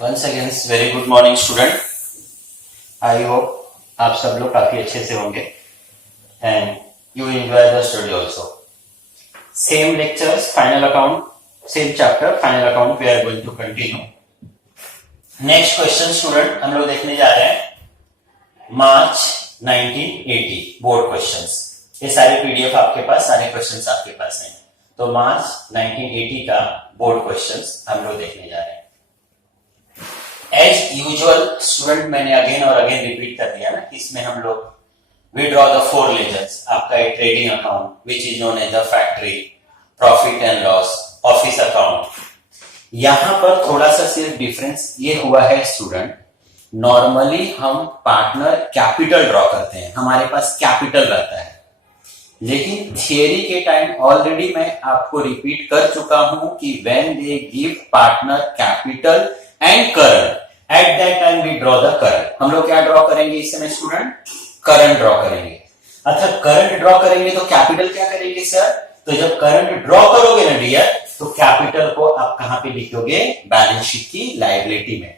Once again very good morning student. I hope आप सब लोग काफी अच्छे से होंगे and you enjoy the study also. Same lectures, final account, same chapter final account we are going to continue. Next question student हम लोग देखने जा रहे हैं मार्च 1980 बोर्ड क्वेश्चंस। ये सारे पीडीएफ आपके पास, सारे क्वेश्चंस आपके पास हैं। तो मार्च 1980 का बोर्ड क्वेश्चंस हम लोग देखने जा रहे हैं। एज यूजुअल स्टूडेंट, मैंने अगेन और अगेन रिपीट कर दिया ना, इसमें हम लोग we draw the four ledgers. आपका एक trading account which is known as the factory, profit and loss, office account. यहां पर थोड़ा सा सिर्फ डिफरेंस ये हुआ है स्टूडेंट, नॉर्मली हम पार्टनर कैपिटल ड्रॉ करते हैं, हमारे पास कैपिटल रहता है, लेकिन थियरी के टाइम ऑलरेडी मैं आपको रिपीट कर चुका हूं कि when they give partner capital and current, at that time we draw the current. हम लोग क्या ड्रॉ करेंगे इस समय स्टूडेंट? करंट ड्रॉ करेंगे। अच्छा, करंट ड्रॉ करेंगे तो कैपिटल क्या करेंगे सर? तो जब करंट ड्रॉ करोगे ना डियर, तो कैपिटल को आप कहां पे लिखोगे? बैलेंस शीट की लायबिलिटी में।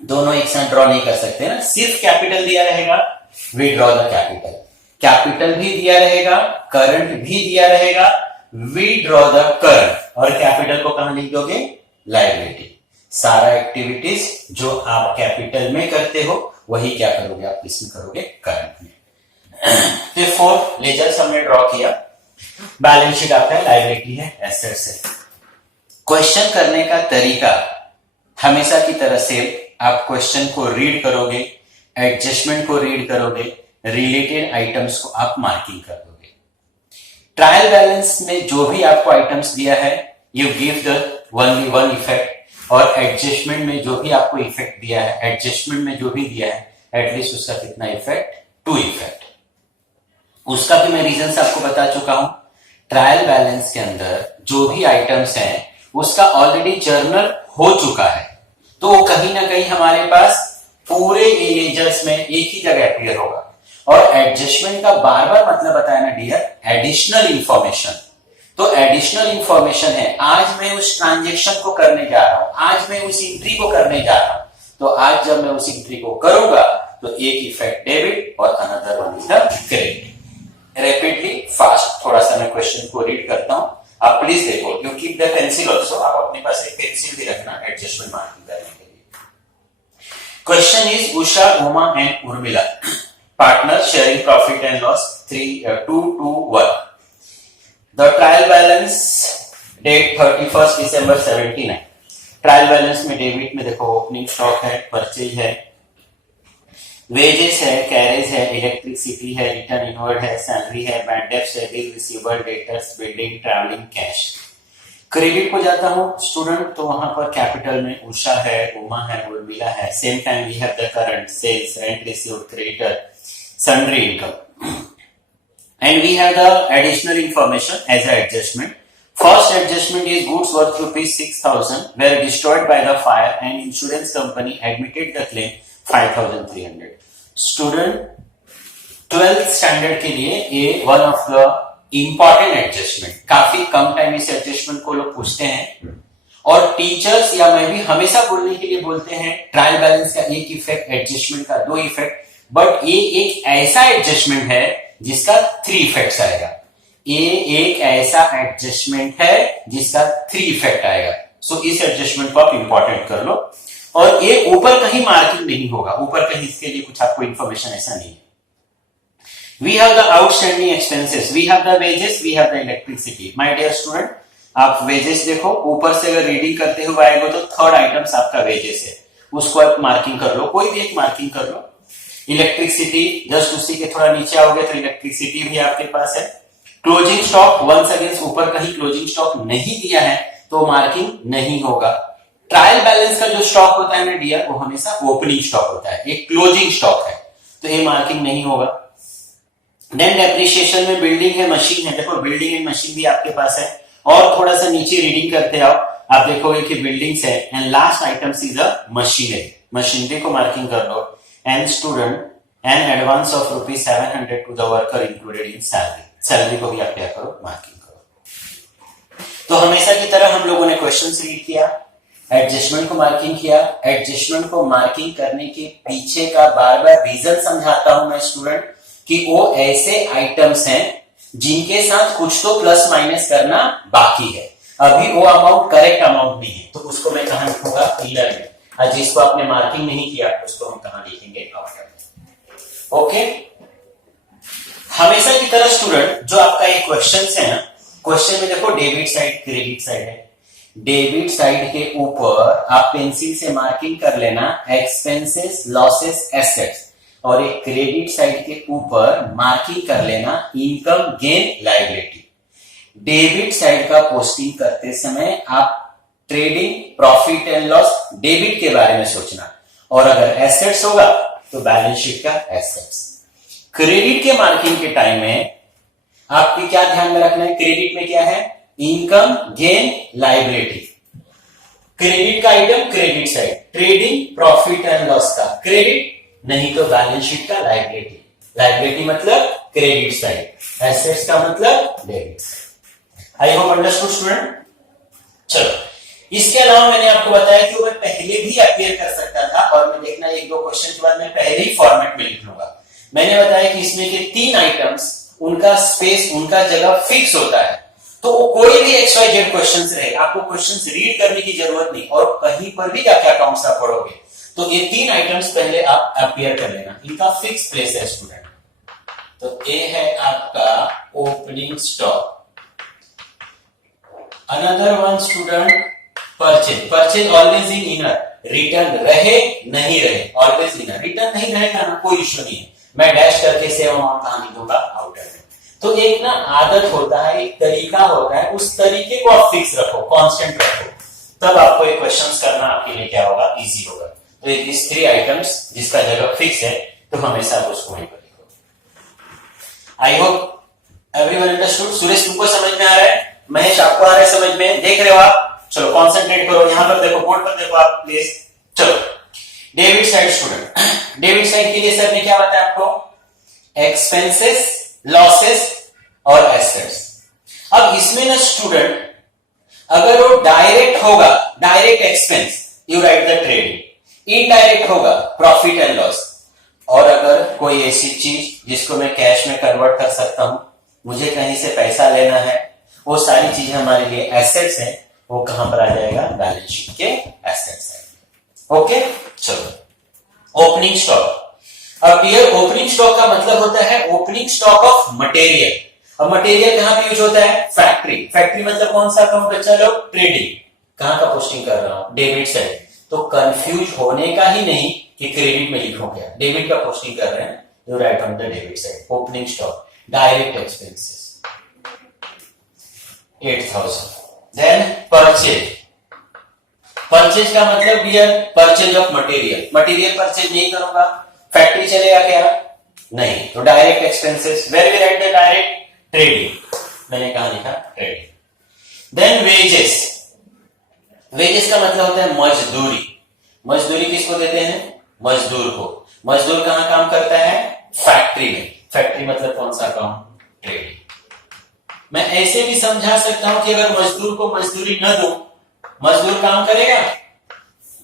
दोनों एक साथ ड्रॉ नहीं कर सकते ना, सिर्फ कैपिटल दिया रहेगा, we draw the capital. Capital भी दिया रहेगा, करंट भी दिया रहेगा, वी ड्रॉ द करंट। और कैपिटल को कहां लिख दोगे? लायबिलिटी। सारा एक्टिविटीज जो आप कैपिटल में करते हो वही क्या करोगे आप इसमें करोगे? करंट में। फिर फोर लेजर्स हमने ड्रॉ किया। बैलेंस शीट आपका लायबिलिटी है, एसेट्स है। क्वेश्चन करने का तरीका हमेशा की तरह से, आप क्वेश्चन को रीड करोगे, एडजस्टमेंट को रीड करोगे, रिलेटेड आइटम्स को आप मार्किंग कर दोगे। ट्रायल बैलेंस में जो भी आपको आइटम्स दिया है, you give the only one effect, और एडजस्टमेंट में जो भी आपको इफेक्ट दिया है, एडजस्टमेंट में जो भी दिया है, एटलीस्ट उसका कितना इफेक्ट? 2 इफेक्ट। उसका भी मैं रीजन आपको बता चुका हूं। ट्रायल बैलेंस के अंदर जो भी आइटम्स हैं उसका ऑलरेडी जर्नल हो चुका है, तो वो कहीं ना कहीं हमारे पास पूरे लेजर्स में एक ही जगह अपीयर होगा। और एडजस्टमेंट का बार बार मतलब बताया ना डियर, एडिशनल इंफॉर्मेशन। तो एडिशनल इंफॉर्मेशन है, आज मैं उस ट्रांजेक्शन को करने जा रहा हूं, आज मैं उस एंट्री को करने जा रहा हूं, तो आज जब मैं उस एंट्री को करूंगा तो एक इफेक्ट डेबिट और another one is the credit. Rapidly fast थोड़ा सा मैं क्वेश्चन को रीड करता हूं, आप प्लीज देखो। You keep the pencil also, आप अपने पास एक पेंसिल भी रखना एडजस्टमेंट मार्किंग करने के लिए। Question is Usha, Uma and Urmila partner sharing profit and loss 2 to 1। The trial balance date 31st December 79। Trial balance में डेबिट में देखो ओपनिंग स्टॉक है, परचेज है, वेजेस है, कैरेज है, इलेक्ट्रिसिटी है, रिटर्न इनवर्ड है, सैलरी है, बैड डेब्ट्स है, bill receivable, debtors, building, travelling, cash. Credit को जाता हूं स्टूडेंट, तो वहां पर कैपिटल में उषा है, उमा है, उर्मिला है। Same time we have the current, sales, rent received, creditor, sundry income, and we have the additional information as an adjustment. First adjustment is goods worth rupees 6,000 were destroyed by the fire and insurance company admitted the claim 5,300। Student 12th standard के लिए ये one of the important adjustment, काफी कम time इस adjustment को लोग पूछते हैं, और टीचर्स या मैं भी हमेशा बोलने के लिए बोलते हैं ट्रायल बैलेंस का एक इफेक्ट, एडजस्टमेंट का 2 इफेक्ट, बट ये एक ऐसा एडजस्टमेंट है जिसका 3 इफेक्ट्स आएगा। ये एक ऐसा एडजस्टमेंट है जिसका 3 इफेक्ट आएगा। सो इस एडजस्टमेंट को आप इंपॉर्टेंट कर लो, और ये ऊपर कहीं मार्किंग नहीं होगा, ऊपर कहीं इसके लिए कुछ आपको इंफॉर्मेशन ऐसा नहीं है। We have the outstanding expenses, we have the wages, we have the electricity. My dear student, आप वेजेस देखो, ऊपर से अगर रीडिंग करते हुए आएगा तो थर्ड आइटम्स आपका वेजेस है, उसको आप मार्किंग कर लो, कोई भी एक मार्किंग कर लो। इलेक्ट्रिसिटी जस्ट उसी के थोड़ा नीचे आओगे तो इलेक्ट्रिसिटी भी आपके पास है। क्लोजिंग स्टॉक वंस अगेन ऊपर कहीं क्लोजिंग स्टॉक नहीं दिया है तो मार्किंग नहीं होगा। ट्रायल बैलेंस का जो स्टॉक होता है ना डियर, वो हमेशा ओपनिंग स्टॉक होता है, एक क्लोजिंग स्टॉक है, तो ये मार्किंग नहीं होगा। देन डेप्रिसिएशन में बिल्डिंग है, मशीन है, देखो बिल्डिंग एंड मशीन भी आपके पास है, और थोड़ा सा नीचे रीडिंग करते आओ, आप देखोगे कि बिल्डिंग्स है, and last items is a machinery, machinery को मार्किंग कर लो। And student, an advance of rupees 700 to the worker included in salary, salary को भी आप क्या करो? मार्किंग करो। तो हमेशा की तरह हम लोगों ने क्वेश्चन रीड किया, एडजस्टमेंट को मार्किंग किया, एडजस्टमेंट को मार्किंग करने के पीछे का बार बार रीजन समझाता हूं मैं स्टूडेंट कि वो ऐसे आइटम्स हैं जिनके साथ कुछ तो प्लस माइनस करना बाकी है, अभी वो अमाउंट करेक्ट अमाउंट नहीं है, तो उसको मैं कहां लिखूंगा, पिलर में, और जिसको आपने मार्किंग नहीं किया उसको हम कहां लिखेंगे, आउटर में। ओके, हमेशा की तरह स्टूडेंट जो आपका एक क्वेश्चन है ना, क्वेश्चन में देखो डेबिट साइड क्रेडिट साइड है, डेबिट साइड के ऊपर आप पेंसिल से मार्किंग कर लेना एक्सपेंसेस लॉसेस एसेट्स, और एक क्रेडिट साइड के ऊपर मार्किंग कर लेना income gain liability. Debit side का पोस्टिंग करते समय आप trading profit and loss debit के बारे में सोचना, और अगर एसेट्स होगा तो बैलेंस शीट का एसेट्स। क्रेडिट के मार्किंग के टाइम में आपके क्या ध्यान में रखना है, क्रेडिट में क्या है, इनकम गेन लायबिलिटी। क्रेडिट का item credit side, trading profit and loss का क्रेडिट, नहीं तो बैलेंस शीट का लायबिलिटी। लायबिलिटी मतलब क्रेडिट साइड, एसेट्स का मतलब debit side. I hope understood student. चलो, इसके अलावा मैंने आपको बताया कि मैं पहले भी अपीयर कर सकता था, और मैं देखना एक दो क्वेश्चन के बाद मैं पहले ही फॉर्मेट में लिख लूंगा। मैंने बताया कि इसमें के 3 आइटम्स, उनका स्पेस, उनका जगह फिक्स होता है, तो वो कोई भी XYZ क्वेश्चंस रहे, आपको क्वेश्चंस रीड करने की जरूरत नहीं, और कहीं पर भी जाके अकाउंट्स आप पढ़ोगे तो ये 3 आइटम्स पहले आप अपीयर कर लेना, इनका फिक्स प्लेस है स्टूडेंट। तो ये है आपका opening stock, another one student purchase, purchase always in inner, return रहे नहीं रहे ऑलवेज इनर, रिटर्न नहीं रहेगा ना कोई इश्यू नहीं है, मैं डैश करके सेव अमाउंट कहां लिखूंगा, आउटर में। तो एक ना आदत होता है, एक तरीका होता है, उस तरीके को आप फिक्स रखो, कांस्टेंट रखो, तब आपको एक क्वेश्चंस करना आपके लिए क्या होगा, इजी होगा। तो इस 3 आइटम्स जिसका जगह फिक्स है, तो हमेशा आप उसको वहीं पर लिखो। I hope everyone understood. Suresh तुमको समझ में आ रहा है, महेश आपको आ रहा है समझ में, देख रहे हो आप, चलो कॉन्सेंट्रेट करो, यहां पर देखो, बोर्ड पर देखो आप प्लीज। चलो, debit side student, debit side के लिए सर ने क्या बताया आपको, एक्सपेंसेस लॉसेस और एसेट्स। अब इसमें ना स्टूडेंट अगर वो डायरेक्ट होगा, direct expense, you right the trading, indirect होगा प्रॉफिट एंड लॉस, और अगर कोई ऐसी चीज जिसको मैं कैश में कन्वर्ट कर सकता हूं, मुझे कहीं से पैसा लेना है, वो सारी चीजें हमारे लिए एसेट्स हैं, वो कहां पर आ जाएगा, बैलेंस शीट के एसेट्स है। ओके, चलो ओपनिंग स्टॉक। अब ये ओपनिंग स्टॉक का मतलब होता है ओपनिंग स्टॉक ऑफ मटेरियल। अब मटेरियल कहां पे यूज होता है, फैक्ट्री। फैक्ट्री मतलब कौन सा अकाउंट, बच्चा लोग, ट्रेडिंग। कहां का पोस्टिंग कर रहा हूं, डेबिट साइड, तो कंफ्यूज होने का ही नहीं कि क्रेडिट में लिखो क्या, डेबिट का पोस्टिंग कर रहे हैं, you write on the debit side, opening stock, direct expenses 8000। Then purchase, purchase का मतलब bear purchase of material, material purchase नहीं करूंगा, फैक्ट्री चलेगा क्या, नहीं, तो direct expenses, where we write the direct, trading, मैंने कहा लिखा ट्रेडिंग। देन वेजेस, वेजेस का मतलब होता है मजदूरी। मजदूरी किसको देते हैं, मजदूर को। मजदूर कहां काम करता है, फैक्ट्री में। फैक्ट्री मतलब कौन सा काम, ट्रेडिंग। मैं ऐसे भी समझा सकता हूं कि अगर मजदूर को मजदूरी न दो, मजदूर काम करेगा,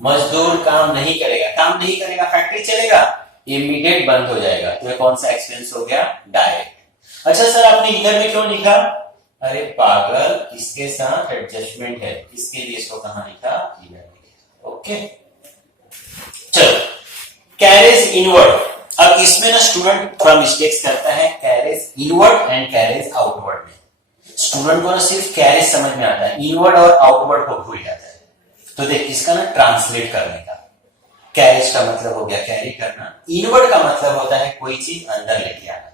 मजदूर काम नहीं करेगा, काम नहीं करेगा, फैक्ट्री चलेगा, इमीडिएट बंद हो जाएगा, तो ये कौन सा एक्सपेंस हो गया, डायरेक्ट। अच्छा सर आपने इधर में क्यों लिखा, अरे पागल, इसके साथ एडजस्टमेंट है, इसके लिए इसको कहां लिखा, इधर लिखा। ओके, चलो कैरेज इनवर्ड। अब इसमें ना स्टूडेंट थोड़ा मिस्टेक्स करता है, carriage inward and carriage outward में। स्टूडेंट को ना सिर्फ कैरेज समझ में आता है, इनवर्ड और आउटवर्ड को भूल जाता है। तो देख इसका ना ट्रांसलेट करने का, कैरेज का मतलब हो गया कैरी करना, इनवर्ड का मतलब होता है कोई चीज अंदर लेके आना।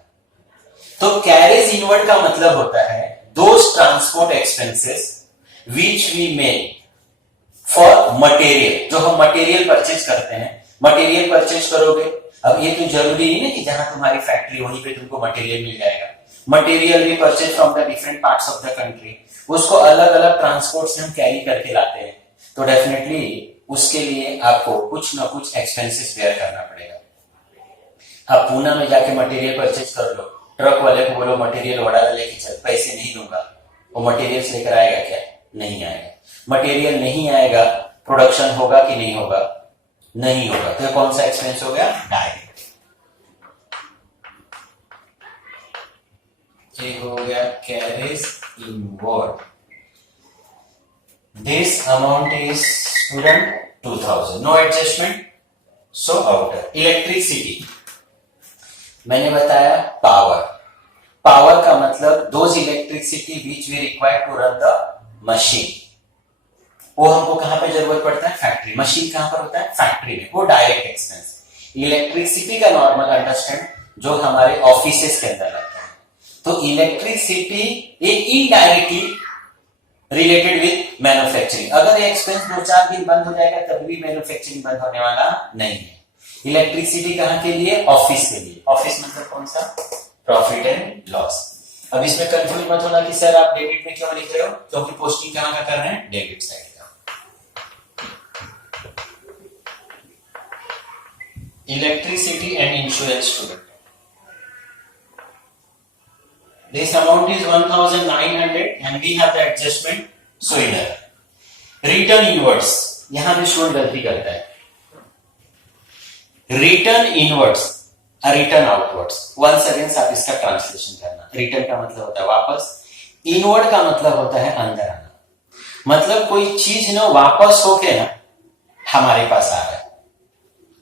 तो कैरेज इनवर्ड का मतलब होता है those transport expenses which we make for material, जो हम मटेरियल परचेज करते हैं। मटेरियल परचेज करोगे, अब ये तो जरूरी नहीं है कि जहां तुम्हारी फैक्ट्री वहीं पे तुमको मटेरियल मिल जाएगा। मटेरियल भी purchase from the different parts of the country, उसको अलग अलग ट्रांसपोर्ट से हम कैरी करके लाते हैं, तो डेफिनेटली उसके लिए आपको कुछ ना कुछ एक्सपेंसेस बेयर करना पड़ेगा। आप पूना में जाके मटेरियल परचेज कर लो, ट्रक वाले को बोलो मटेरियल वड़ा लेके चल, पैसे नहीं दूंगा, वो मटेरियल्स लेकर आएगा क्या, नहीं आएगा। मटेरियल नहीं आएगा प्रोडक्शन होगा कि नहीं होगा? नहीं होगा। तो कौन सा एक्सपेंस हो गया? डायरेक्ट। ये हो गया carriage inward. This amount is student 2000, no adjustment, so outer. Electricity मैंने बताया पावर। पावर का मतलब those electricity which we require to run the machine, वो हमको कहां पे जरूरत पड़ता है? फैक्ट्री। मशीन कहां पर होता है? फैक्ट्री में। वो डायरेक्ट एक्सपेंस। इलेक्ट्रिसिटी का नॉर्मल अंडरस्टैंड जो हमारे ऑफिसेस के अंदर लगता है। तो इलेक्ट्रिसिटी एक इनडायरेक्टली रिलेटेड विद मैन्युफैक्चरिंग। अगर ये एक्सपेंस 2-4 दिन बंद हो जाएगा तब भी मैन्युफैक्चरिंग बंद होने वाला नहीं है। इलेक्ट्रिसिटी कहां के लिए? ऑफिस के लिए। ऑफिस मतलब कौन सा? Profit and loss. अब इसमें कंफ्यूज मत होना कि सर आप डेबिट में क्यों लिख रहे हो, क्योंकि पोस्टिंग कहां का कर रहे हैं? डेबिट साइड का। Electricity and insurance student, this amount is 1900 and we have the adjustment, so here return inwards, यहां भी स्टूडेंट गलती करता है। रिटर्न इनवर्ड्स और रिटर्न आउटवर्ड्स, वंस अगेन आप इसका ट्रांसलेशन करना। रिटर्न का मतलब होता है वापस, इनवर्ड का मतलब होता है अंदर आना। मतलब कोई चीज ना वापस होके ना हमारे पास आ रहा है,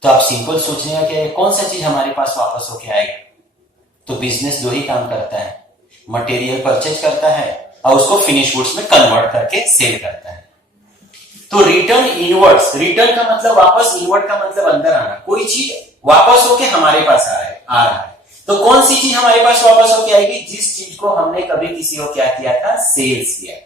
तो आप सिंपल सोचने कि कौन सा चीज हमारे पास वापस होके आएगा? तो बिजनेस जो ही काम करता है, मटेरियल परचेज करता है और उसको फिनिश गुड्स में कन्वर्ट करके सेल करता है। तो रिटर्न इनवर्ड्स, रिटर्न का मतलब वापस, इनवर्ड का मतलब अंदर आना। कोई चीज वापस होके हमारे पास आ रहा है। तो कौन सी चीज हमारे पास वापस होके आएगी? जिस चीज को हमने कभी किसी को क्या किया था? सेल्स किया।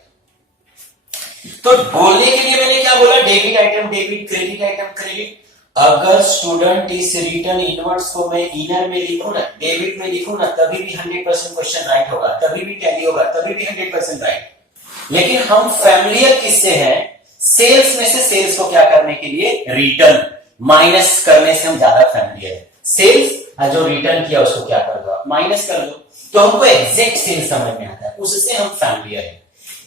तो बोलने के लिए मैंने क्या बोला? Debit item debit, credit item credit. अगर स्टूडेंट इस रिटर्न इनवर्ड्स को मैं इनर में लिखूं ना, डेबिट में लिखूं ना, तभी भी 100% क्वेश्चन राइट होगा, तभी भी टैली होगा, तभी भी 100% राइट। लेकिन हम फैमिलियर किससे हैं? सेल्स में से सेल्स को क्या करने के लिए? रिटर्न माइनस करने से हम ज्यादा फैमिलियर है। सेल्स जो रिटर्न किया उसको क्या कर दो? माइनस कर दो, तो हमको एग्जैक्ट सेल्स समझ में आता है, उससे हम फैमिलियर है।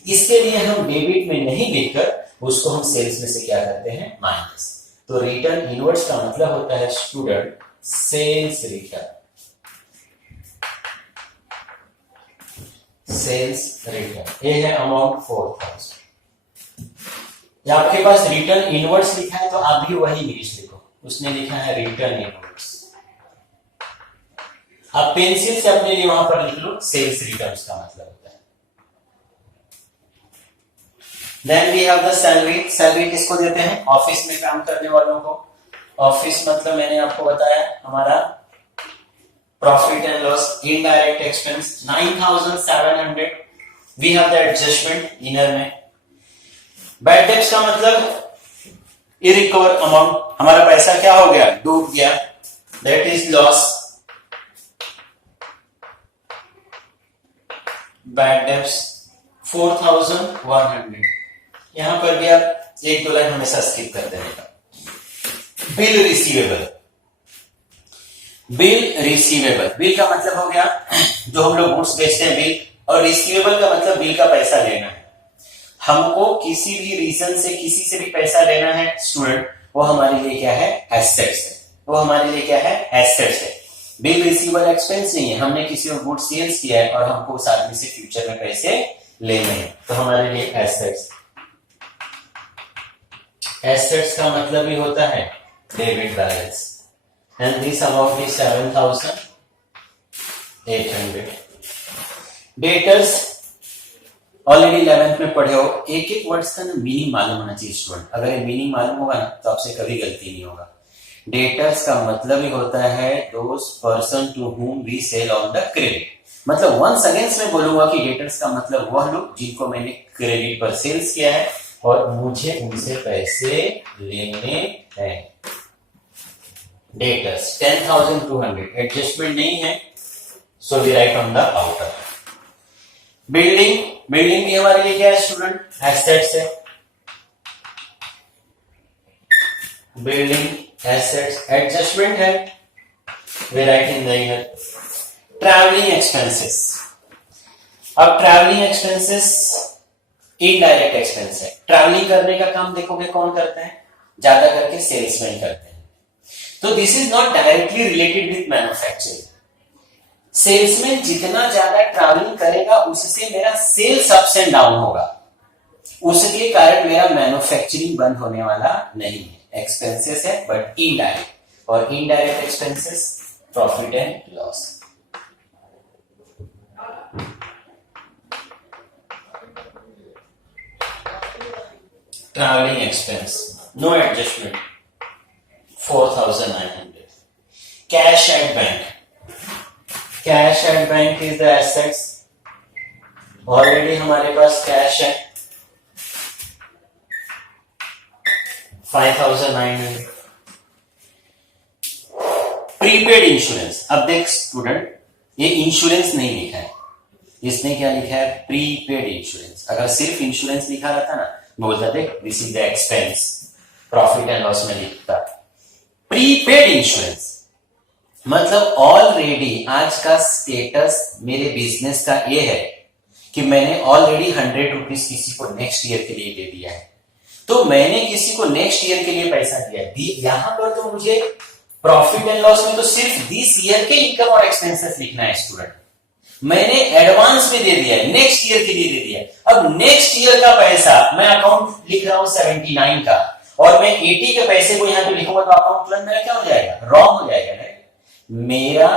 इसके लिए हम डेबिट में नहीं लिखकर उसको हम सेल्स में से क्या करते हैं? माइनस। तो रिटर्न इनवर्ड्स का मतलब होता है student sales return, sales return. ये है अमाउंट 4000। या आपके पास रिटर्न इनवर्ड्स लिखा है तो आप भी वही इंग्लिश लिखो, उसने लिखा है रिटर्न इनवर्ड्स। आप पेंसिल से अपने लिए वहां पर लिख लो सेल्स रिटर्न्स का मतलब होता है। Then we have the salary. Salary किसको देते हैं? ऑफिस में काम करने वालों को। ऑफिस मतलब मैंने आपको बताया हमारा profit and loss, indirect expense 9700। We have the adjustment inner में। बैड डेब्ट्स का मतलब इरिकवर अमाउंट, हमारा पैसा क्या हो गया? डूब गया, that is loss. Bad debts 4100। यहां पर भी आप 1-2 लाइन हमेशा स्किप कर देने का। Bill receivable, bill receivable, bill का मतलब हो गया जो हम लोग गुड्स बेचते हैं बिल, और रिसीवेबल का मतलब बिल का पैसा लेना है। हमको किसी भी रीजन से किसी से भी पैसा लेना है स्टूडेंट, वो हमारे लिए क्या है? एसेट्स है। वो हमारे लिए क्या है? एसेट्स है। बिल रिसीवेबल एक्सपेंस नहीं है, हमने किसी को गुड्स सेल्स किया है और हमको उस आदमी से फ्यूचर में पैसे लेने हैं, तो हमारे लिए एसेट्स। एसेट्स का मतलब ही होता है debit balance, and this amount is 7800। Debtors already 11th में पढ़े हो। एक एक वर्ड्स का ना मीनिंग मालूम होना चाहिए स्टूडेंट। अगर ये मीनिंग मालूम होगा ना तो आपसे कभी गलती नहीं होगा। डेटर्स का मतलब ही होता है those person to whom we sell on the credit. मतलब वंस अगेन मैं बोलूंगा कि डेटर्स का मतलब वह लोग जिनको मैंने क्रेडिट पर सेल्स किया है और मुझे उनसे पैसे लेने हैं। डेटर्स 10,200, एडजस्टमेंट नहीं है, so we write on the outer. Building, building भी हमारे लिए क्या है स्टूडेंट? एसेट्स है। बिल्डिंग एसेट्स, एडजस्टमेंट है, we write in the year. Travelling expenses, अब ट्रैवलिंग एक्सपेंसेस इनडायरेक्ट एक्सपेंस है। ट्रैवलिंग करने का काम देखोगे कौन करता है, ज्यादा करके सेल्समैन करते हैं। तो this is not directly related with manufacturing. Salesman जितना ज्यादा ट्रैवलिंग करेगा उससे मेरा सेल्स अप्स एंड डाउन होगा, उसके कारण मेरा मैन्युफैक्चरिंग बंद होने वाला नहीं है। एक्सपेंसेस है बट इनडायरेक्ट, और indirect expenses profit and loss. Traveling expense, no adjustment, 4,900. Cash at bank. Cash at bank is the assets. Already हमारे पास कैश है 5,900. Prepaid insurance. अब देख स्टूडेंट, ये इंश्योरेंस नहीं लिखा है, इसने क्या लिखा है, प्रीपेड इंश्योरेंस। अगर सिर्फ इंश्योरेंस लिखा रहता ना, मैं बोलता देख this is the expense, profit and loss में लिखता। प्रीपेड इंश्योरेंस मतलब ऑलरेडी आज का स्टेटस मेरे बिजनेस का ये है कि मैंने ऑलरेडी 100 रुपीज किसी को नेक्स्ट ईयर के लिए दे दिया है। तो मैंने किसी को नेक्स्ट ईयर के लिए पैसा दिया है, यहां पर तो मुझे प्रॉफिट एंड लॉस में तो सिर्फ दिस ईयर के इनकम और एक्सपेंसेस लिखना है स्टूडेंट। मैंने एडवांस में दे दिया है, नेक्स्ट ईयर के लिए दे दिया है। अब नेक्स्ट ईयर का पैसा मैं अकाउंट लिख रहा हूं 79 का, और मैं 80 के पैसे को यहां पे लिखूंगा तो अकाउंट प्लान मेरा क्या हो जाएगा, रॉन्ग हो जाएगा ना। मेरा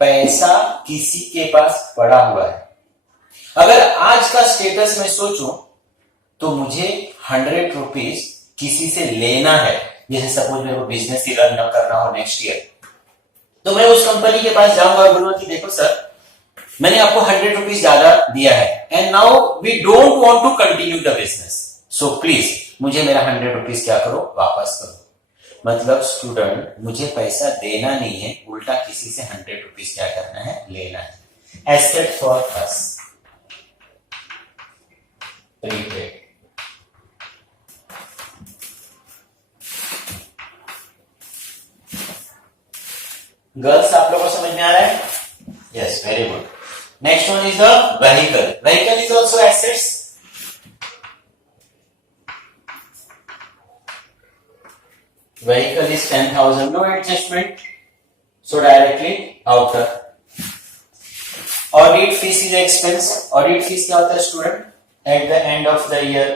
पैसा किसी के पास पड़ा हुआ है। अगर आज का स्टेटस में सोचूं तो मुझे 100 रुपीज किसी से लेना है। जैसे सपोज मेरे को बिजनेस ही रन न करना हो नेक्स्ट ईयर, तो मैं उस कंपनी के पास जाऊंगा और बोलूंगा कि देखो सर, मैंने आपको 100 रुपीज ज्यादा दिया है and now we don't want to continue the business, so please मुझे मेरा 100 रुपीज क्या करो, वापस करो। मतलब स्टूडेंट मुझे पैसा देना नहीं है, उल्टा किसी से 100 रुपीज क्या करना है, लेना है। Asset for us, prepaid. Girls आप लोगों को समझ में आ रहा है? Yes, very good. Next one is the vehicle. Vehicle is also assets. Vehicle is 10,000. No adjustment. So directly outer. Audit fees is expense. Audit fees क्या होता है student? At the end of the year,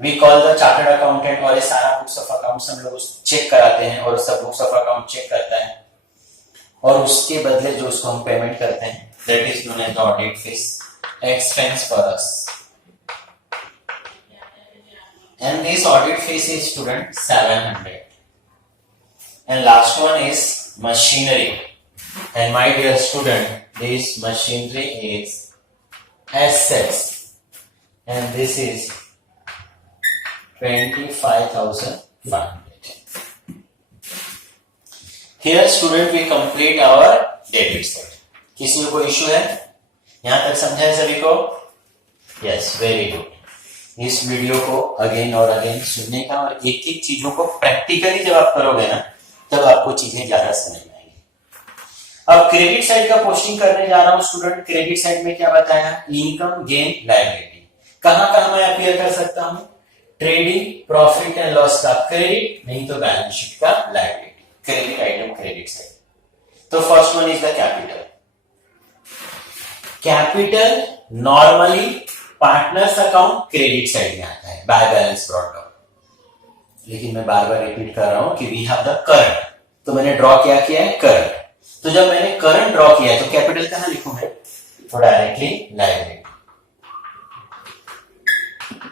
we call the chartered accountant और ये सारा books of accounts हम लोग check कराते हैं और सब books of account चेक करता है, और उसके बदले जो उसको हम पेमेंट करते हैं that is known as the audit fees, expense for us. And this audit fees is student 700. And last one is machinery. And my dear student, this machinery is assets, and this is 25,500. Here student we complete our debit side. किसी को issue है? यहां तक समझा है सभी को? Yes, very good. इस वीडियो को अगेन और अगेन सुनने का, और एक एक चीजों को प्रैक्टिकली जब आप करोगे ना, तब आपको चीजें ज्यादा समझ में आएंगी। अब क्रेडिट साइड का पोस्टिंग करने जा रहा हूं स्टूडेंट। क्रेडिट साइड में क्या बताया, इनकम, गेन, लायबिलिटी। कहां कहां मैं अपियर कर सकता हूं, ट्रेडिंग, प्रॉफिट एंड लॉस का क्रेडिट, नहीं तो बैलेंस शीट का liability. Credit item credit side. तो first one is the capital. Capital normally partners account credit side में आता है, बाय बैलेंस ब्रॉट डाउन। लेकिन मैं बार बार रिपीट कर रहा हूं कि वी हैव द करंट, तो मैंने ड्रॉ क्या किया है, करंट। तो जब मैंने करंट ड्रॉ किया है तो कैपिटल कहां लिखूं मैं, तो डायरेक्टली लायबिलिटी।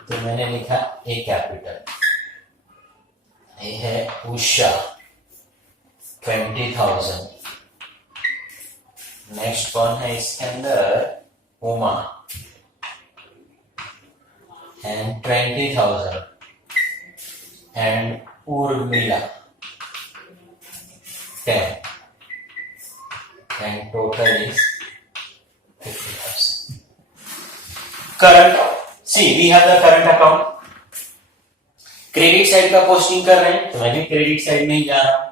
तो मैंने लिखा ए कैपिटल, ये है उषा 20,000। नेक्स्ट कौन है इसके अंदर, Uma and 20,000, and Urmila 10, and total is 50,000। Current, see we have the current account. Credit side का पोस्टिंग कर रहे हैं तो मैं भी क्रेडिट साइड में ही जा रहा हूं।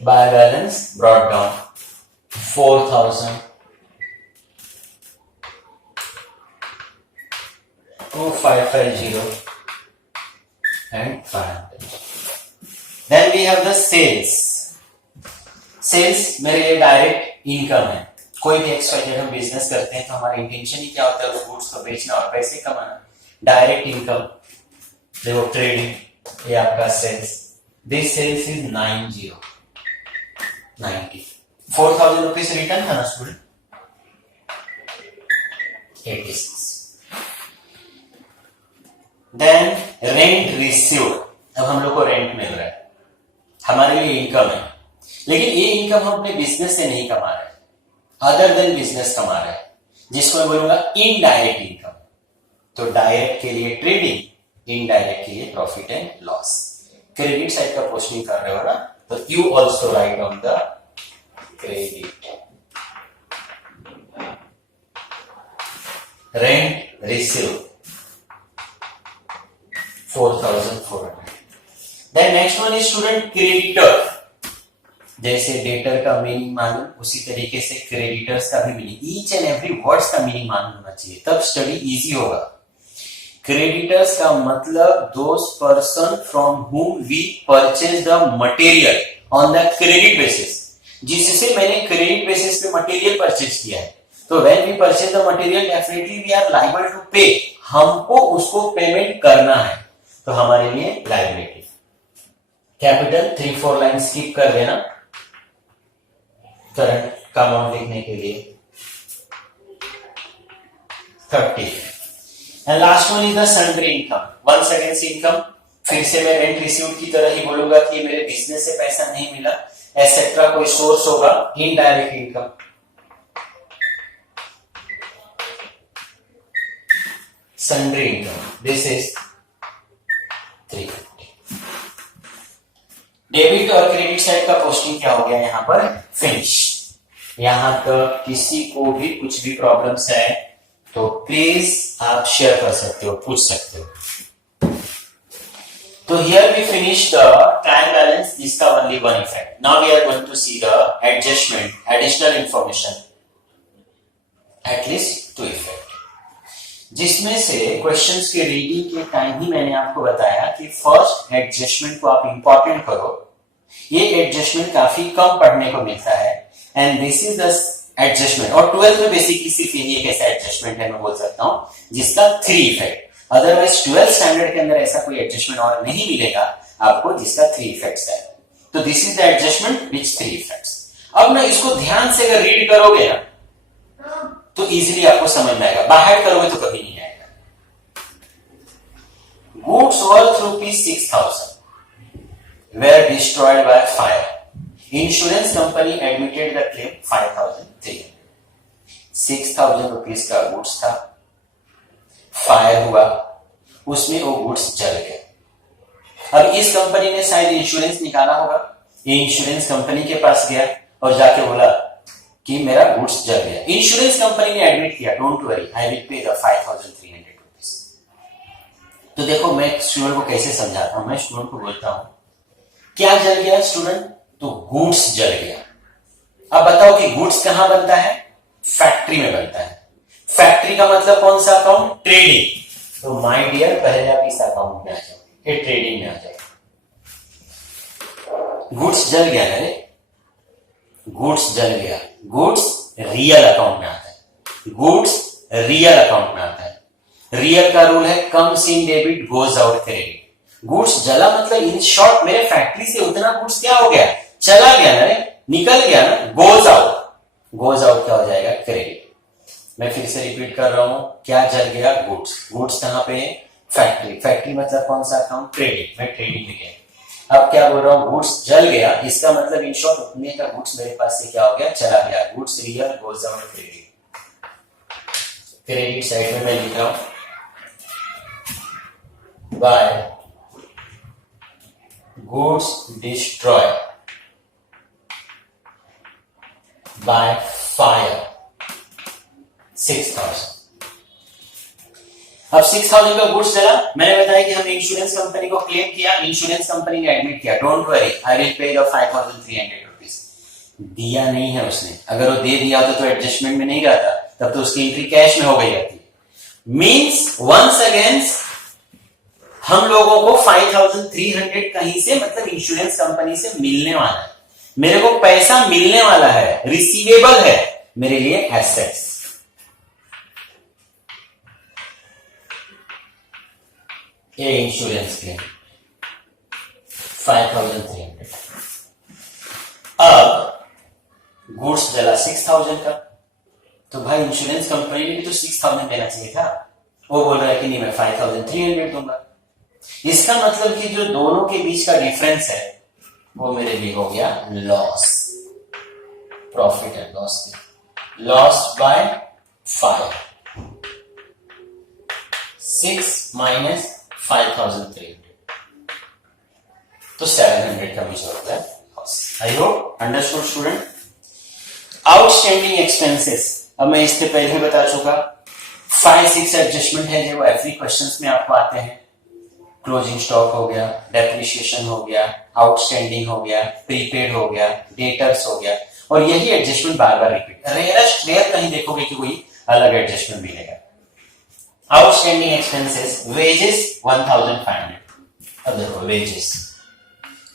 By balance brought down 4,000, 2550 and 500. Then we have the sales. Sales मेरे लिए डायरेक्ट इनकम है। कोई भी एक्सवाइजेड हम बिजनेस करते हैं तो हमारा इंटेंशन ही क्या होता है, उस गुड्स को बेचना और पैसे कमाना। डायरेक्ट इनकम देखो, ट्रेडिंग, ये आपका sales. This sales is 90 4000 rupees return था ना स्टूडेंट, 86। देन रेंट रिसीव्ड, अब हम लोग को रेंट मिल रहा है, हमारे लिए इनकम है, लेकिन ये इनकम हम अपने बिजनेस से नहीं कमा रहे, अदर देन बिजनेस कमा रहे हैं, जिसको मैं बोलूंगा इनडायरेक्ट इनकम। तो डायरेक्ट के लिए ट्रेडिंग, इनडायरेक्ट के लिए profit and loss. Credit side का पोस्टिंग कर रहे हो ना, तो you also write on the credit. Rent receive 4400। Then next one is student creditor. जैसे डेटर का मीनिंग मालूम, उसी तरीके से क्रेडिटर्स का भी meaning, each and every words का मीनिंग मालूम होना चाहिए, तब स्टडी इजी होगा। क्रेडिटर्स का मतलब those person from whom we purchase the material on the credit basis, जिससे मैंने क्रेडिट बेसिस पे मटेरियल परचेज किया है। तो when we purchase the material definitely we are liable to pay, हमको उसको पेमेंट करना है, तो हमारे लिए लायबिलिटी। कैपिटल 3-4 लाइन स्किप कर देना करंट का अमाउंट लिखने के लिए। 30। And last one is the sundry income, once against income. फिर से मैं रेंट रिसीव्ड की तरह ही बोलूंगा कि मेरे बिजनेस से पैसा नहीं मिला, एसेट्रा कोई सोर्स होगा, indirect income. Sundry income, this is 350। Debit और क्रेडिट साइड का पोस्टिंग क्या हो गया यहां पर, फिनिश। यहां तक किसी को भी कुछ भी प्रॉब्लम्स है तो प्लीज आप शेयर कर सकते हो, पूछ सकते हो। तो here we finish the trial balance, जिसका only one effect. Now we are going to see the adjustment, additional information, at least 2 effect, जिसमें से क्वेश्चंस के रीडिंग के टाइम ही मैंने आपको बताया कि फर्स्ट एडजस्टमेंट को आप इंपॉर्टेंट करो। ये एडजस्टमेंट काफी कम पढ़ने को मिलता है, and this is the adjustment. और 12th में बेसिकली सिर्फ यही एक ऐसा एडजस्टमेंट है, मैं बोल सकता हूं, जिसका 3 इफेक्ट। अदरवाइज 12th स्टैंडर्ड के अंदर ऐसा कोई एडजस्टमेंट और नहीं मिलेगा आपको जिसका 3 इफेक्ट्स है। तो this is the adjustment which 3 effects. अब ना इसको ध्यान से अगर रीड करोगे ना तो इजीली आपको समझ में आएगा, बाहर करोगे तो कभी नहीं आएगा। Goods worth ₹6,000 were destroyed by fire. Insurance company admitted the claim 5,300. 6,000 rupees का गुड्स था, फायर हुआ, उसमें वो गुड्स जल गए। अब इस कंपनी ने शायद इंश्योरेंस निकाला होगा, ये इंश्योरेंस कंपनी के पास गया और जाके बोला कि मेरा गुड्स जल गया। इंश्योरेंस कंपनी ने एडमिट किया, don't worry I will pay the 5,300 rupees. तो देखो मैं स्टूडेंट को कैसे समझाता हूं, मैं स्टूडेंट को बोलता हूं क्या जल गया स्टूडेंट, तो गुड्स जल गया। अब बताओ कि गुड्स कहां बनता है, फैक्ट्री में बनता है। फैक्ट्री का मतलब कौन सा अकाउंट, ट्रेडिंग। तो माय डियर पहले आप इस अकाउंट में आ जाओ, ये ट्रेडिंग में आ जाओ। गुड्स जल गया ना रे, गुड्स जल गया, गुड्स रियल अकाउंट में आता है, गुड्स रियल अकाउंट में आता है। रियल का रूल है comes in debit goes out credit. Goods जला मतलब इन शॉर्ट मेरे फैक्ट्री से उतना गुड्स क्या हो गया, चला गया ना रे, निकल गया ना, गोज आउट। गोज आउट क्या हो जाएगा, क्रेडिट। मैं फिर से रिपीट कर रहा हूं, क्या जल गया, गुड्स। गुड्स कहां पे, फैक्ट्री। फैक्ट्री मतलब कौन सा अकाउंट, क्रेडिट। मैं ट्रेडिंग में गया। अब क्या बोल रहा हूं, गुड्स जल गया, इसका मतलब इन शॉर्ट उतने का गुड्स मेरे पास से क्या हो गया, चला गया। Goods real goes out credit. Credit side में मैं लिख रहा हूं by goods destroy by fire 6,000। अब 6,000 का गुड्स चला, मैंने बताया कि हमने इंश्योरेंस कंपनी को क्लेम किया, इंश्योरेंस कंपनी ने एडमिट किया, don't worry I will pay the 5,300 rupees. दिया नहीं है उसने, अगर वो दे दिया होता तो एडजस्टमेंट में नहीं जाता, तब तो उसकी एंट्री कैश में हो गई जाती। मीन्स वंस अगेन हम लोगों को 5300 कहीं से मतलब इंश्योरेंस कंपनी से मिलने वाला है, मेरे को पैसा मिलने वाला है, रिसीवेबल है मेरे लिए एसेट्स। ये इंश्योरेंस क्लेम 5300। अब गुड्स डला 6000 का, तो भाई इंश्योरेंस कंपनी ने भी तो 6000 देना चाहिए था, वो बोल रहा है कि नहीं मैं 5300 दूंगा। इसका मतलब कि जो दोनों के बीच का डिफरेंस है वो मेरे लिए हो गया loss, profit and loss, loss by 6 minus 5300, तो 700 का मुझे होता है loss. I hope understood student. Outstanding expenses, अब मैं इससे पहले बता चुका 5-6 एडजस्टमेंट है जो एवरी क्वेश्चंस में आपको आते हैं। क्लोजिंग स्टॉक हो गया, डेप्रिसिएशन हो गया, आउटस्टैंडिंग हो गया, प्रीपेड हो गया, डेटर्स हो गया, और यही एडजस्टमेंट बार बार रिपीट। रेयर कहीं देखोगे कि कोई अलग एडजस्टमेंट मिलेगा। Outstanding expenses, wages 1500। अब देखो वेजेस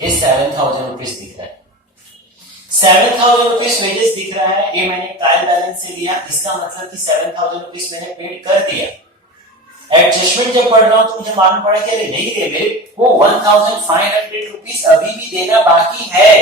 ये 7000 रुपीज दिख रहा है, 7000 रुपीज वेजेस दिख रहा है, ये मैंने ट्रायल बैलेंस से लिया, इसका मतलब कि 7000 रुपीज मैंने पेड कर दिया। एडजस्टमेंट जब पढ़ रहा हूं तो मुझे मालूम पड़ा कि अरे नहीं रे, मेरे को 1500 रुपीज अभी भी देना बाकी है।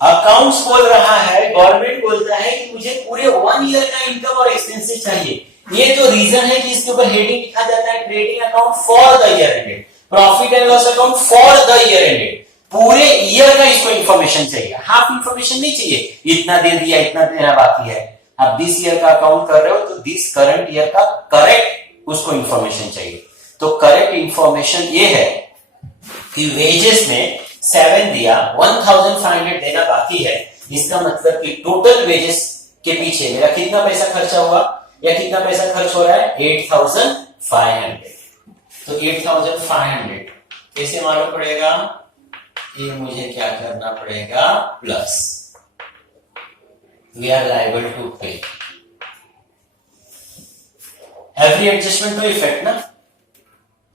अकाउंट्स बोल रहा है, गवर्नमेंट बोलता है कि मुझे पूरे 1 ईयर का इनकम और एक्सपेंसेस चाहिए। ये तो रीजन है कि इसके ऊपर हेडिंग लिखा जाता है trading account for the year ended, profit and loss account for the year ended. पूरे ईयर का इसको इंफॉर्मेशन चाहिए, हाफ इंफॉर्मेशन नहीं चाहिए, इतना दे दिया इतना देना बाकी है। आप दिस ईयर का अकाउंट कर रहे हो तो दिस करंट ईयर का करेक्ट उसको इंफॉर्मेशन चाहिए। तो करेक्ट इंफॉर्मेशन ये है कि वेजेस में 7 दिया, 1500 देना बाकी है, इसका मतलब कि टोटल वेजेस के पीछे मेरा कितना पैसा खर्चा हुआ या कितना पैसा खर्च हो रहा है 8500। तो 8500 कैसे मालूम पड़ेगा, ये मुझे क्या करना पड़ेगा plus we are liable to pay every adjustment to effect ना।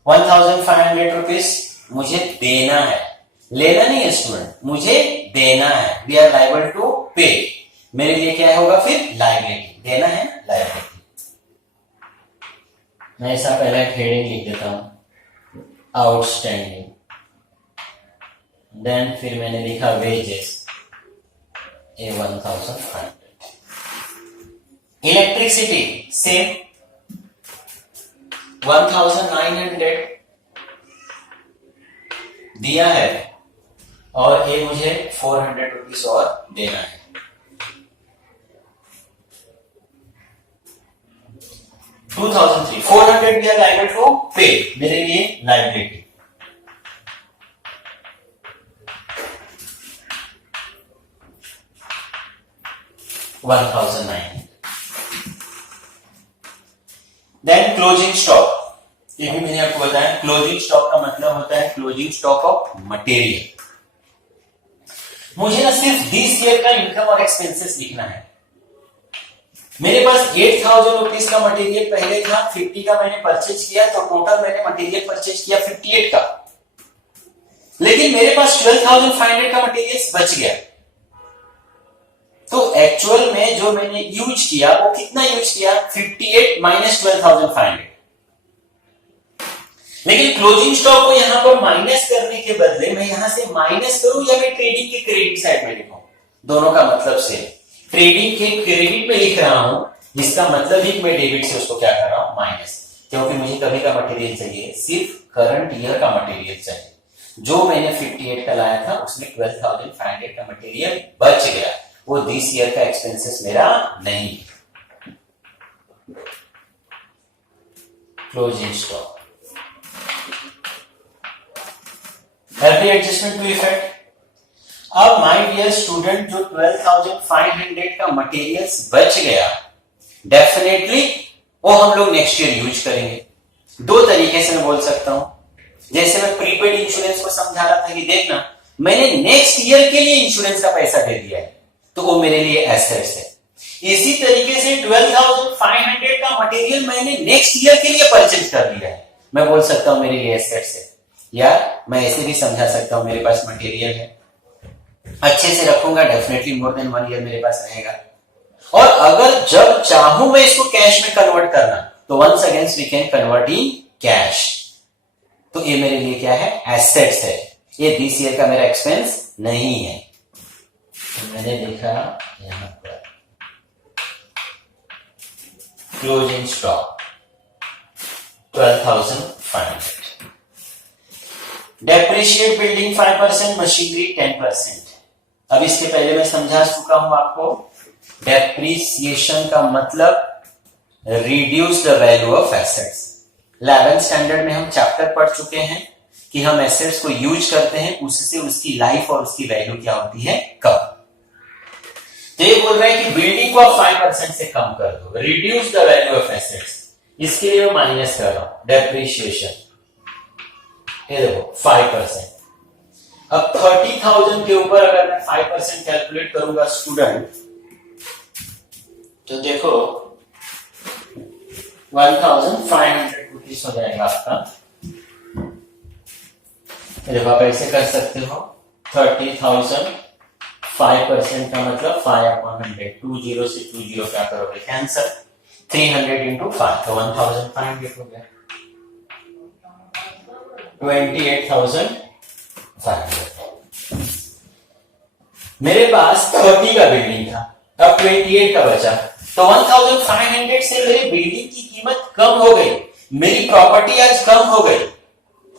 1500 रुपीज मुझे देना है, लेना नहीं है स्टूडेंट, मुझे देना है। वी आर लायबल टू पे, मेरे लिए क्या होगा फिर लायबिलिटी, देना है लायबिलिटी। मैं ऐसा पहले हेडिंग लिख देता हूं आउटस्टैंडिंग, देन फिर मैंने लिखा वेजेस ए 1500। इलेक्ट्रिसिटी सेम 1900 दिया है और ये मुझे 400 रुपीज और देना है। $2003 400 वी आर लायबल टू पे, मेरे लिए लायबिलिटी। $1900। देन क्लोजिंग स्टॉक, ये भी मैंने आपको बताया, क्लोजिंग स्टॉक का मतलब होता है क्लोजिंग स्टॉक ऑफ मटेरियल। मुझे ना सिर्फ दिस ईयर का इनकम और एक्सपेंसेस लिखना है। मेरे पास 8000 रुपीज का मटेरियल पहले था, 50 का मैंने परचेज किया, तो टोटल मैंने मटेरियल परचेज किया 58 का, लेकिन मेरे पास 12500 का मटेरियल बच गया। तो एक्चुअल में जो मैंने यूज किया वो कितना यूज किया 58 माइनस 12500। लेकिन क्लोजिंग स्टॉक को यहां पर माइनस करने के बदले मैं यहां से माइनस करूं या मैं ट्रेडिंग के क्रेडिट साइड में लिखूं, दोनों का मतलब सेम। ट्रेडिंग के क्रेडिट में लिख रहा हूं, इसका मतलब ही मैं डेबिट से उसको क्या कर रहा हूं माइनस, क्योंकि मुझे कभी का मटेरियल चाहिए, सिर्फ करंट ईयर का मटेरियल चाहिए। जो मैंने 58 का लाया था उसमें 12500 का मटेरियल बच गया, वो दिस ईयर का एक्सपेंसेस मेरा नहीं। Closing stock every adjustment to effect. अब माय डियर स्टूडेंट, जो 12500 का मटेरियल्स बच गया, डेफिनेटली वो हम लोग नेक्स्ट ईयर यूज करेंगे। दो तरीके से मैं बोल सकता हूं, जैसे मैं प्रीपेड इंश्योरेंस को समझा रहा था कि देखना मैंने नेक्स्ट ईयर के लिए इंश्योरेंस का पैसा दे दिया है, तो वो मेरे लिए एसेट्स है। इसी तरीके से 12,500 का मटेरियल मैंने नेक्स्ट ईयर के लिए परचेज कर लिया है, मैं बोल सकता हूं मेरे लिए एसेट्स है। या मैं ऐसे भी समझा सकता हूं मेरे पास मटेरियल है, अच्छे से रखूंगा, डेफिनेटली मोर देन 1 ईयर मेरे पास रहेगा। और अगर जब चाहूं मैं इसको कैश में कन्वर्ट करना, तो once again we can convert in cash. तो ये मेरे लिए क्या है, एसेट्स है। ये दिस ईयर का मेरा एक्सपेंस नहीं है। तो मैंने देखा यहां पर closing stock 12,500, depreciate building 5%, machinery 10%। अब इसके पहले मैं समझा चुका हूं आपको, डेप्रिसिएशन का मतलब reduce the value of assets. 11th standard में हम चैप्टर पढ़ चुके हैं कि हम एसेट्स को यूज करते हैं, उससे उसकी लाइफ और उसकी वैल्यू क्या होती है, कम। तो ये बोल रहा है कि बिल्डिंग को आप 5% से कम कर दो, reduce the value of assets. इसके लिए माइनस कर रहा हूं डेप्रिशिएशन, ये देखो 5%। अब 30,000 के ऊपर अगर मैं 5% कैलकुलेट करूंगा स्टूडेंट, तो देखो 1,500 रुपीज हो जाएगा आपका। देखो आप ऐसे कर सकते हो, 30,000 5% का मतलब 5/100, 20 से 20 क्या करोगे, कैंसल, 300 इंटू 5 तो 1,500 हो गया, 28,500। मेरे पास 30 का बिल्डिंग था, अब 28 का बचा, तो 1,500 से मेरी बिल्डिंग की कीमत कम हो गई, मेरी प्रॉपर्टी आज कम हो गई।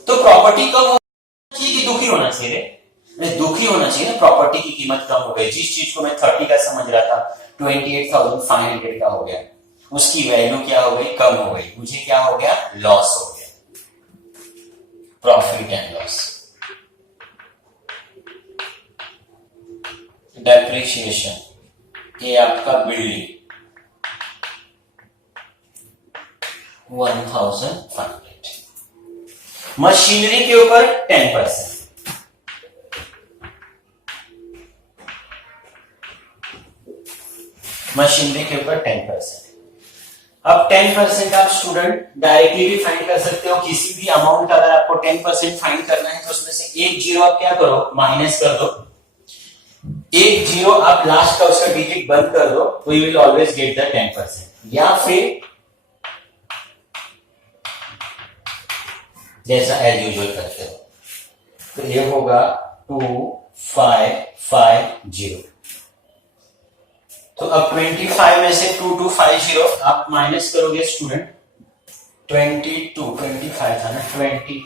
तो प्रॉपर्टी कम होना चाहिए कि दुखी होना चाहिए रे? दुखी होना चाहिए ना, प्रॉपर्टी की कीमत कम हो गई। जिस चीज को मैं 30 का समझ रहा था 28,500 का हो गया, उसकी वैल्यू क्या हो गई, कम हो गई, मुझे क्या हो गया, लॉस हो गया, प्रॉफिट एंड लॉस। डेप्रिसिएशन, ये आपका बिल्डिंग 1,500, मशीनरी के ऊपर 10%, मशीनरी के ऊपर 10%। अब 10% आप स्टूडेंट डायरेक्टली भी फाइंड कर सकते हो, किसी भी अमाउंट का अगर आपको 10% फाइंड करना है तो उसमें से एक जीरो आप क्या करो, माइनस कर दो, एक जीरो आप लास्ट का उसका डिजिट बंद कर दो, तो you will always get the 10%। या फिर जैसा एज यूजुअल करते हो, तो ये होगा 2550। तो अब 25 में से 2250 आप माइनस करोगे स्टूडेंट, 25 था ना, 22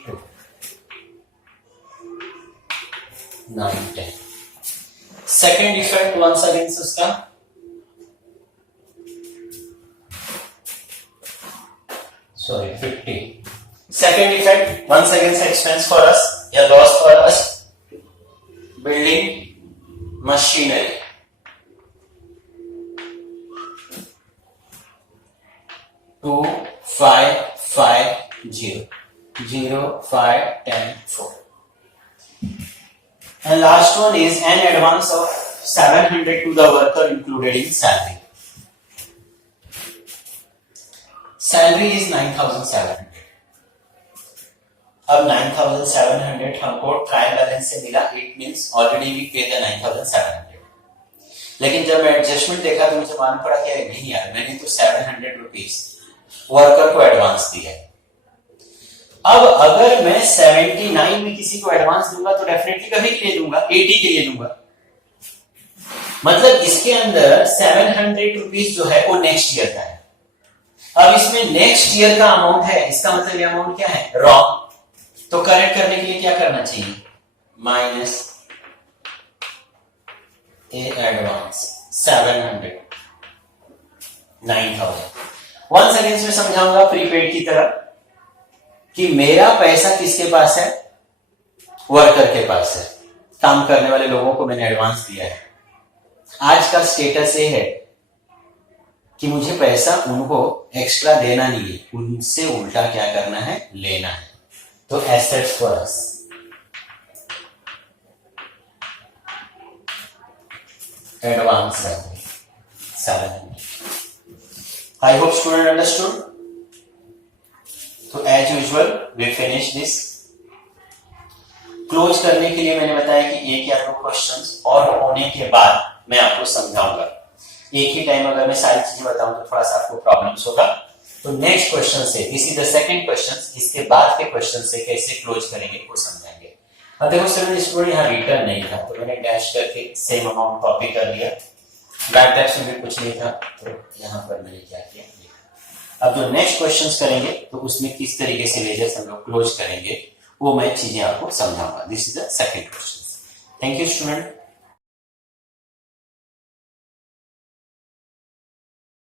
9 10। सेकेंड इफेक्ट वंस अगेन उसका, sorry 50। Second effect once again expense for us या loss for us, building machinery 2550 0 5 10 4, and last one is an advance of 700 to the worker included in salary. Salary is 9,700. अब 9,700 हमको trial balance से मिला, it means already we पे the 9,700। लेकिन जब मैं adjustment देखा तो मुझे मालूम पड़ा कि नहीं यार, मैंने तो 700 रुपीज वर्कर को एडवांस दिया है। अब अगर मैं 79 में किसी को एडवांस दूंगा तो डेफिनेटली कभी के लिए दूंगा, 80 के लिए दूंगा। मतलब इसके अंदर 700 रुपीज जो है वो नेक्स्ट ईयर का है। अब इसमें नेक्स्ट ईयर का अमाउंट है, इसका मतलब ये अमाउंट क्या है, रॉन्ग। तो करेक्ट करने के लिए क्या करना चाहिए, माइनस ए एडवांस 700 9,000। वंस अगेन मैं समझाऊंगा प्रीपेड की तरह कि मेरा पैसा किसके पास है, वर्कर के पास है, काम करने वाले लोगों को मैंने एडवांस दिया है। आज का स्टेटस ये है कि मुझे पैसा उनको एक्स्ट्रा देना नहीं है, उनसे उल्टा क्या करना है, लेना है। तो assets for us, advance 700। I hope student understood. तो as usual we finish this. Close करने के लिए मैंने बताया कि एक या दो क्वेश्चंस और होने के बाद मैं आपको समझाऊंगा. एक ही टाइम अगर मैं सारी चीजें बताऊं तो थोड़ा सा आपको प्रॉब्लम्स होगा. तो नेक्स्ट क्वेश्चन से, this is the second question, इसके बाद के क्वेश्चन से कैसे क्लोज करेंगे वो समझाएंगे. अब देखो स्टूडेंट, स्टूडेंट यहाँ रिटर्न नहीं था तो मैंने डैश करके सेम अमाउंट कॉपी कर लिया. बैक टैक्स में भी कुछ नहीं था तो यहाँ पर मैंने क्या किया. अब जो नेक्स्ट क्वेश्चंस करेंगे तो उसमें किस तरीके से लेजर्स हम लोग क्लोज करेंगे वो मैं चीजें आपको समझाऊंगा. This is the second question. Thank you student.